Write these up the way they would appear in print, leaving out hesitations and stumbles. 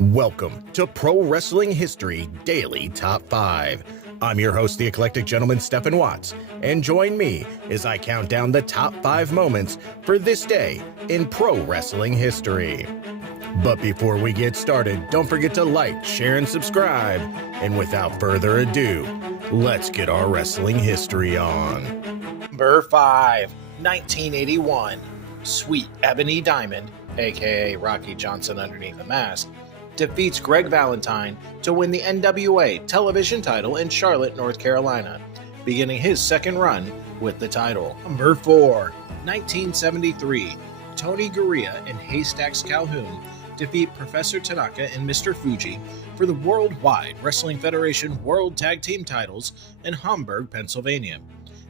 Welcome to Pro Wrestling History Daily Top 5. I'm your host, the eclectic gentleman, Stephen Watts, and join me as I count down the top 5 moments for this day in pro wrestling history. But before we get started, don't forget to like, share, and subscribe. And without further ado, let's get our wrestling history on. Number 5, 1981. Sweet Ebony Diamond, aka Rocky Johnson underneath the mask, defeats Greg Valentine to win the NWA television title in Charlotte, North Carolina, beginning his second run with the title. Number 4, 1973. Tony Garea and Haystacks Calhoun defeat Professor Tanaka and Mr. Fuji for the Worldwide Wrestling Federation World Tag Team titles in Hamburg, Pennsylvania.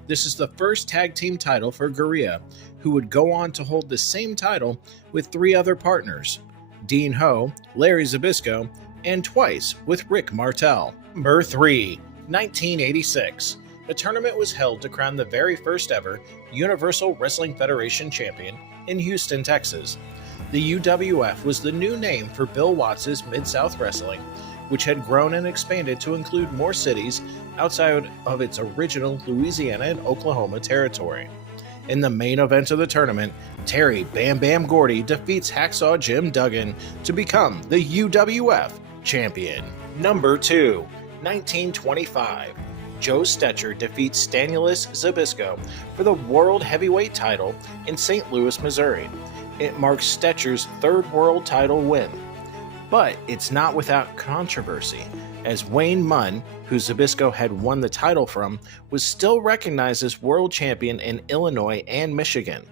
This is the first tag team title for Garea, who would go on to hold the same title with 3 other partners, Dean Ho, Larry Zbyszko, and twice with Rick Martel. Number 3, 1986. The tournament was held to crown the very first ever Universal Wrestling Federation champion in Houston, Texas. The UWF was the new name for Bill Watts' Mid-South Wrestling, which had grown and expanded to include more cities outside of its original Louisiana and Oklahoma territory. In the main event of the tournament, Terry Bam Bam Gordy defeats Hacksaw Jim Duggan to become the UWF champion. Number 2, 1925. Joe Stetcher defeats Stanislaus Zbyszko for the World Heavyweight title in St. Louis, Missouri. It marks Stetcher's 3rd world title win. But it's not without controversy, as Wayne Munn, who Zbyszko had won the title from, was still recognized as world champion in Illinois and Michigan.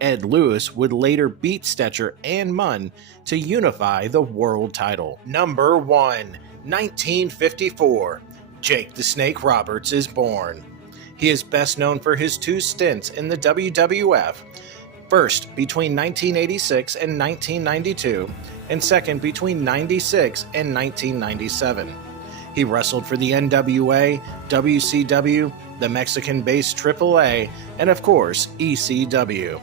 Ed Lewis would later beat Stetcher and Munn to unify the world title. Number 1, 1954. Jake the Snake Roberts is born. He is best known for his 2 stints in the WWF, first between 1986 and 1992, and second between 96 and 1997. He wrestled for the NWA, WCW, the Mexican-based AAA, and of course, ECW.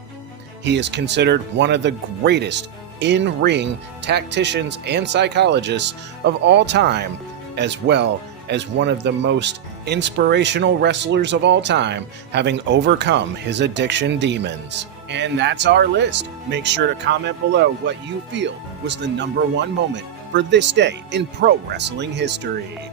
He is considered one of the greatest in-ring tacticians and psychologists of all time, as well as one of the most inspirational wrestlers of all time, having overcome his addiction demons. And that's our list. Make sure to comment below what you feel was the number 1 moment for this day in pro wrestling history.